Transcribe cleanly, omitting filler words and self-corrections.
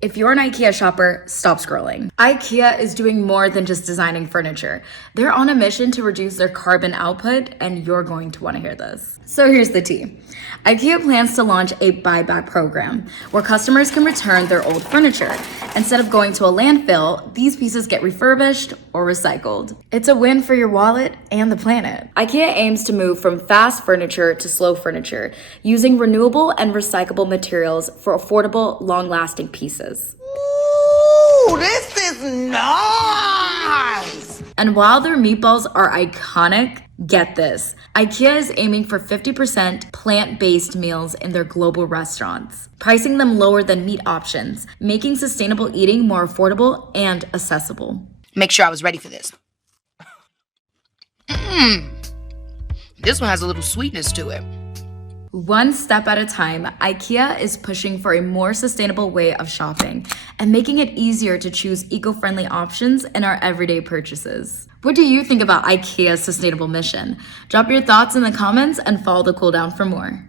If you're an IKEA shopper, stop scrolling. IKEA is doing more than just designing furniture. They're on a mission to reduce their carbon output, and you're going to want to hear this. So here's the tea. IKEA plans to launch a buyback program where customers can return their old furniture. Instead of going to a landfill, these pieces get refurbished or recycled. It's a win for your wallet and the planet. IKEA aims to move from fast furniture to slow furniture, using renewable and recyclable materials for affordable, long-lasting pieces. Ooh, this is nice! And while their meatballs are iconic, get this, IKEA is aiming for 50% plant-based meals in their global restaurants, pricing them lower than meat options, making sustainable eating more affordable and accessible. Make sure I was ready for this. This one has a little sweetness to it. One step at a time, IKEA is pushing for a more sustainable way of shopping and making it easier to choose eco-friendly options in our everyday purchases. What do you think about IKEA's sustainable mission? Drop your thoughts in the comments and follow the cooldown for more.